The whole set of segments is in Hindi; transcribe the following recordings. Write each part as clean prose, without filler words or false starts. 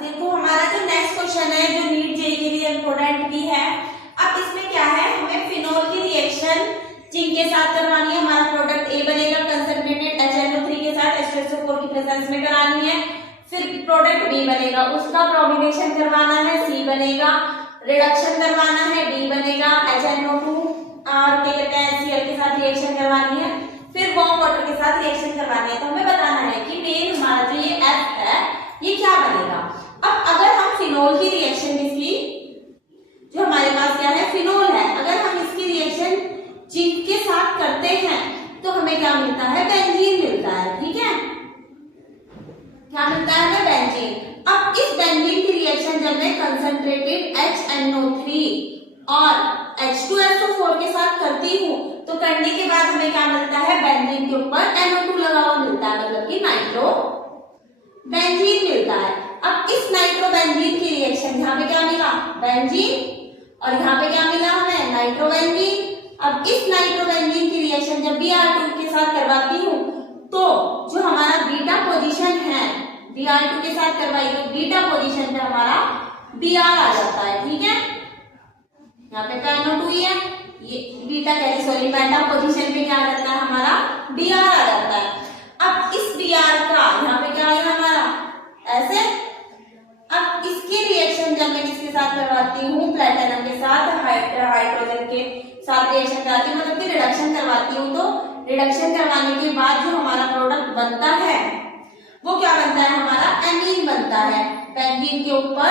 देखो हमारा जो नेक्स्ट क्वेश्चन है जो नीट जेईई के लिए इम्पोर्टेंट भी है। अब इसमें क्या है, हमें फिनोल की रिएक्शन जिंक के साथ करवानी है। हमारा प्रोडक्ट ए बनेगा कंसंट्रेटेड HNO3 के साथ H2SO4 की प्रेजेंस में करानी है। फिर प्रोडक्ट बी बनेगा, उसका ब्रोमिनेशन करवाना है, सी बनेगा। रिडक्शन करवाना है, डी बनेगा। HNO2 और क्या कहते हैं Cl के साथ रिएक्शन करवानी है। फिर वार्म वाटर के साथ रिएक्शन करवानी है। तो हमें बताना है कि मेन हमारा जो ये F है ये क्या बनेगा। अब अगर हम फिनोल की रिएक्शन इसकी जो हमारे पास क्या है फिनोल है, अगर हम इसकी रिएक्शन जिंक के साथ करते हैं तो हमें क्या मिलता है, बेंजीन मिलता है। ठीक है, क्या मिलता है हमें, बेंजीन। अब इस बेंजीन की रिएक्शन जब मैं कंसंट्रेटेड HNO3 और H2SO4 के साथ करती हूँ तो करने के बाद हमें क्या मिलता है, बेंजीन के ऊपर NO2 लगा हुआ मिलता है, मतलब कि नाइट्रो बेंजीन मिलता है। अब इस नाइट्रो बेंजीन की रिएक्शन यहाँ पे क्या मिला, बेंजीन, और यहाँ पे क्या मिला हमें, नाइट्रो बेंजीन। अब इस नाइट्रो बेंजीन की रिएक्शन जब Br2 के साथ करवाती हूँ तो जो हमारा बीटा पोजीशन है Br2 के साथ करवाई तो बीटा पोजीशन पे हमारा Br आ जाता है। ठीक है, यहाँ पे तो NO2 ही है, ये बीटा सॉरी मेटा पोजीशन पे क्या आ जाता है हमारा, Br आ जाता है। अब इस Br का यहाँ पे क्या आएगा हमारा, ऐसे। अब इसकी रिएक्शन जब मैं किसके साथ करवाती हूँ, प्लेटिनम के साथ हाइड्रोजन के साथ रिएक्शन कराती हूँ, मतलब कि रिडक्शन करवाती हूँ। तो रिडक्शन करवाने के बाद जो हमारा प्रोडक्ट बनता है वो क्या बनता है हमारा, एमीन बनता है। बेंजीन के ऊपर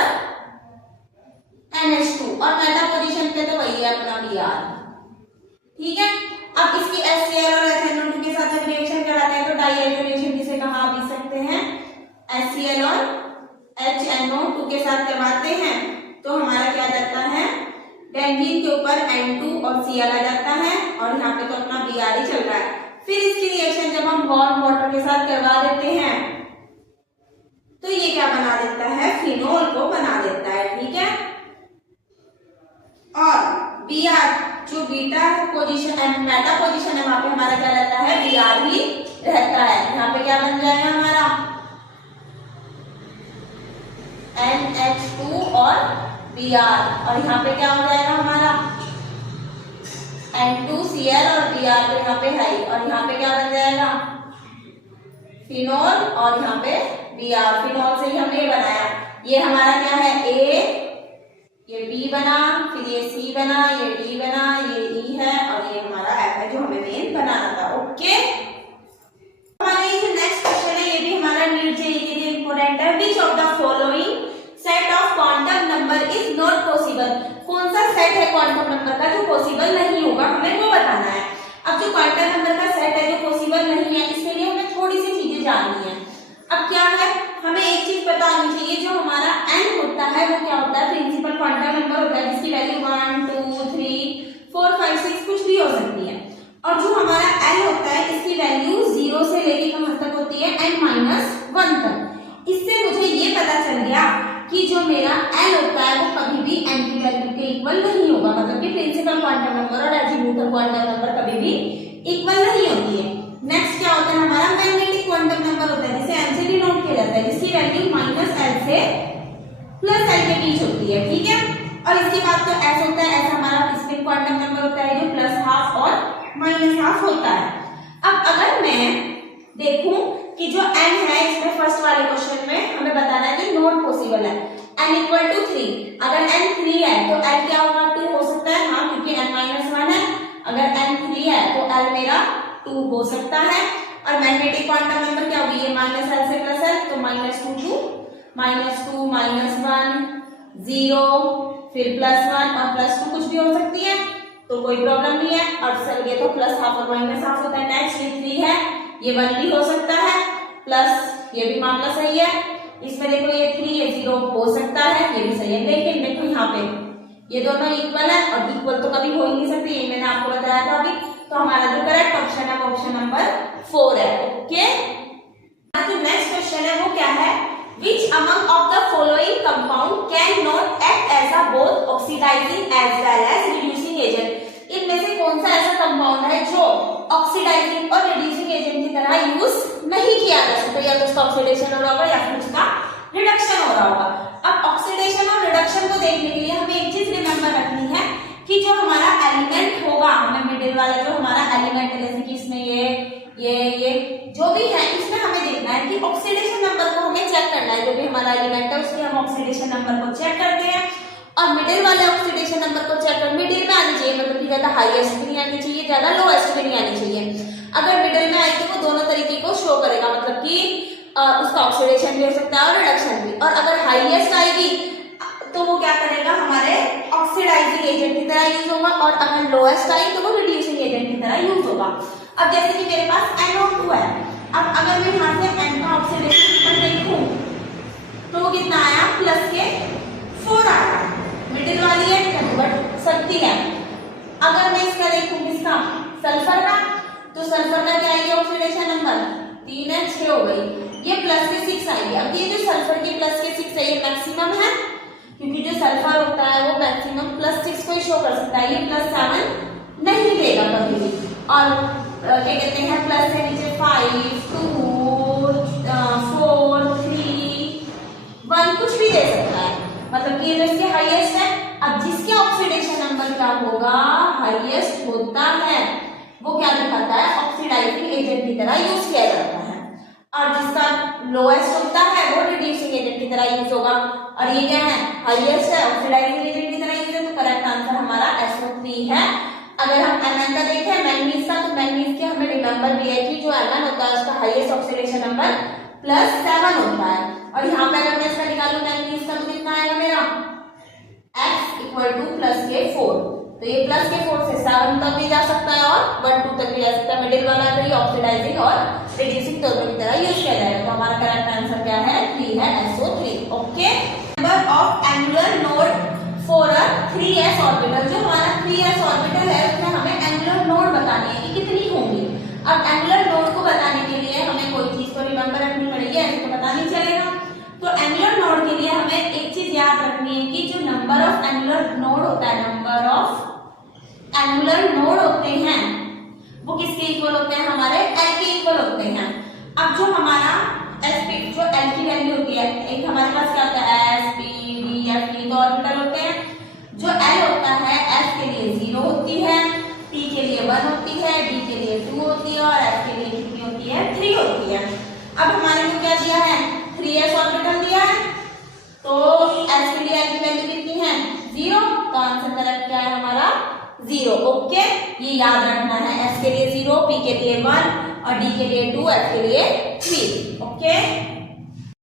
NH2 और मेटा पोजीशन पे तो वही है अपना Br। ठीक है, अब इसकी HCl और HNO2 के साथ जब रिएक्शन कराते हैं तो डाइहाइड्रोजनेशन जिसे कहा भी सकते हैं, HCl और HNO2 के साथ करवाते हैं तो हमारा क्या जाता है, बेंजीन के ऊपर N2 और Cl आ जाता है और यहाँ पे तो अपना Br ही चल रहा है। फिर इसकी रिएक्शन जब हम वार्म वाटर के साथ करवा देते हैं तो ये क्या बना देता है, फिनोल को बना देता है। ठीक है, और Br जो बीटा पोजीशन मेटा पोजीशन है वहां पे हमारा क्या रहता है, Br ही रहता है। यहाँ पे क्या बन जाएगा हमारा NH2 और Br, और यहाँ पे क्या हो जाएगा हमारा N2Cl और Br तो यहाँ पे है, और यहाँ पे क्या बन जाएगा फिनोल और यहाँ पे Br। फिनोल से ही हमने ये बनाया, ये हमारा क्या है A, ये B बना, फिर ये C बना, ये D बना, ये E है और ये हमारा F है जो हमें मेन बनाना था। ओके, हमारा ये जो नेक्स्ट क्वेश्चन है ये भी हमारा नीट जेईई के लिए इंपॉर्टेंट है। Which of the following set of quantum number is not possible, कौन सा सेट है क्वांटम नंबर का जो पॉसिबल नहीं होगा, हमें वो बताना है। अब जो क्वांटम नंबर का सेट है जो पॉसिबल नहीं है इसके लिए हमें थोड़ी सी चीजें जाननी है। अब क्या है, हमें एक चीज पता होनी चाहिए, जो हमारा n होता है वो क्या होता है, प्रिंसिपल क्वांटम नंबर होता है जिसकी वैल्यू 1 2 3 4 5 6 कुछ भी हो सकती है। और जो हमारा l होता है इसकी वैल्यू 0 से लेके कहां तक होती है, n-1 तक। इससे मुझे ये पता चल गया कि जो मेरा l होता है वो कभी भी n की वैल्यू के इक्वल नहीं होगा, मतलब कि प्रिंसिपल क्वांटम नंबर और एजीम्यूथल क्वांटम नंबर कभी भी इक्वल नहीं होती है। नेक्स्ट क्या होता है हमारा, मैग्नेटिक क्वांटम नंबर होता है जिसे m से डिनोट किया जाता है, जिसकी वैल्यू -l से +l के बीच होती है। ठीक है, और इसके बाद तो s होता है, s हमारा स्पिन क्वांटम नंबर होता है जो +½ और -½ होता है। अब अगर मैं देखूं कि जो n है इसमें फर्स्ट वाले क्वेश्चन में हमें बताना है कि नॉट पॉसिबल है, n = 3। अगर n 3 है तो l क्या होगा, 2 हो सकता है, हाँ क्योंकि n-1 है। अगर n 3 है तो l मेरा 2 हो सकता है। और मैग्नेटिक क्वांटम नंबर क्या होगी, ये -l से +l तो -2 to -2 -1 0 फिर +1 और +2 कुछ भी हो सकती है तो कोई प्रॉब्लम नहीं है। और सर ये तो +½ और -½ होता है। नेक्स्ट ये 3 है, ये 1 भी हो सकता है, प्लस ये भी मामला सही है। इसमें देखो ये 3 ये 0 हो सकता है, ये भी सही है। लेकिन देखो यहाँ पे ये दोनों इक्वल है और इक्वल तो कभी हो ही नहीं सकते, ये मैंने आपको बताया था अभी। तो हमारा जो करेक्ट ऑप्शन है वो ऑप्शन नंबर 4 है। ओके, जो नेक्स्ट क्वेश्चन है वो क्या है, which among of the following compound can not act as a both oxidising as well as reducing agent. इनमें से कौन सा ऐसा कंपाउंड है जो ऑक्सीडाइजिंग और रिड्यूसिंग एजेंट की तरह यूज नहीं किया जा सकता, या तो उसका ऑक्सीडेशन हो रहा होगा या फिर उसका रिडक्शन हो रहा होगा। वाला एलिमेंट है उसके हम ऑक्सीडेशन नंबर को चेक करते हैं, और मिडिल वाले ऑक्सीडेशन नंबर को चेक कर, मिडिल में आनी चाहिए, मतलब कि ज्यादा हाईएस्ट भी नहीं आनी चाहिए, ज्यादा लोएस्ट भी नहीं आनी चाहिए। अगर मिडिल में आई तो वो दोनों तरीके को शो करेगा, मतलब कि उसका ऑक्सीडेशन भी हो सकता है और रिडक्शन भी। और अगर हाईएस्ट आएगी तो वो क्या करेगा, हमारे ऑक्सीडाइजिंग एजेंट की तरह यूज होगा, और अगर लोएस्ट आई तो वो रिड्यूसिंग एजेंट की तरह यूज होगा। अब जैसे कि मेरे पास NO2 है, अब अगर मैं यहाँ से N का ऑक्सीडेशन नंबर देखूं तो वो कितना आया, प्लस के 4 आया। मिडिल वाली है कन्वर्ट सकती है। अगर मैं इसका देखूं किसका, सल्फर का, तो सल्फर का क्या आएगी ऑक्सीडेशन नंबर, 3 है, 6 हो गई, ये प्लस के 6 आएगी। अब ये जो सल्फर की प्लस के 6 है ये मैक्सिमम है, क्योंकि जो सल्फर होता है वो मैक्सिमम प्लस 6 को ही शो कर सकता है, ये प्लस 7 नहीं देगा कभी भी। और क्या कहते हैं, प्लस से नीचे 5, 2, 4, 3, 1 कुछ भी दे सकता है, मतलब कि ये जो इसके हाईएस्ट है। अब जिसके ऑक्सीडेशन नंबर क्या होगा, हाईएस्ट होता है, वो क्या दिखाता है, ऑक्सीडाइजिंग एजेंट की तरह यूज किया जाता है, और जिसका लोएस्ट होता है वो रिड्यूसिंग एजेंट की तरह यूज होगा। और ये क्या है, हाईएस्ट है, ऑक्सीडाइजिंग एजेंट की तरह यूज है, तो करेक्ट आंसर हमारा SO3 है। अगर हम Mn का देखें, मैंगनीज का, तो मैंगनीज के हमें रिमेंबर भी है कि जो Mn होता है उसका हाईएस्ट ऑक्सीडेशन नंबर +7 होता है। और यहाँ पे अगर मैं इसका निकालूं मैंगनीज का तो कितना आएगा मेरा, X = +K4, तो ये +K4 से 7 तक भी जा सकता है और 1, 2 तक भी जा सकता है। मिडिल वाला अगर ये ऑक्सीडाइजिंग और रिड्यूसिंग दोनों की तरह यूज किया जाएगा, तो हमारा करेक्ट आंसर क्या है, 3 है, SO3। Okay, number of angular node for a 3s orbital, जो हमारा 3s ऑर्बिटल है उसमें हमें एंगुलर नोड बतानी है कि कितनी होंगी। अब एंगुलर नोड को बताने के लिए हमें कोई चीज को रिमेंबर रखनी पड़ेगी, ऐसे तो पता नहीं चलेगा। तो एंगुलर नोड के लिए हमें एक चीज याद रखनी है कि जो नंबर ऑफ एंगुलर नोड होता है, नंबर ऑफ एंगुलर नोड होते हैं वो किसके इक्वल होते हैं, हमारे L के इक्वल होते हैं। अब जो हमारा जो L की वैल्यू होती है, एक हमारे पास क्या होता है, S, P, D, F, T, तो ऑर्बिटल होते हैं। जो L होता है, S के लिए 0 होती है, P के लिए 1 होती है, D के लिए 2 होती है, और F के लिए कितनी होती है, 3 होती है। अब हमारे को क्या दिया है, 3s ऑर्बिटल दिया है, तो S के लिए L की वैल्यू कितनी है, 0, तो आंसर करेक्ट क्या है हमारा, 0। ओके, ये याद रखना है, S के लिए 0, P के लिए 1 और D के लिए 2, F के लिए 3। ओके।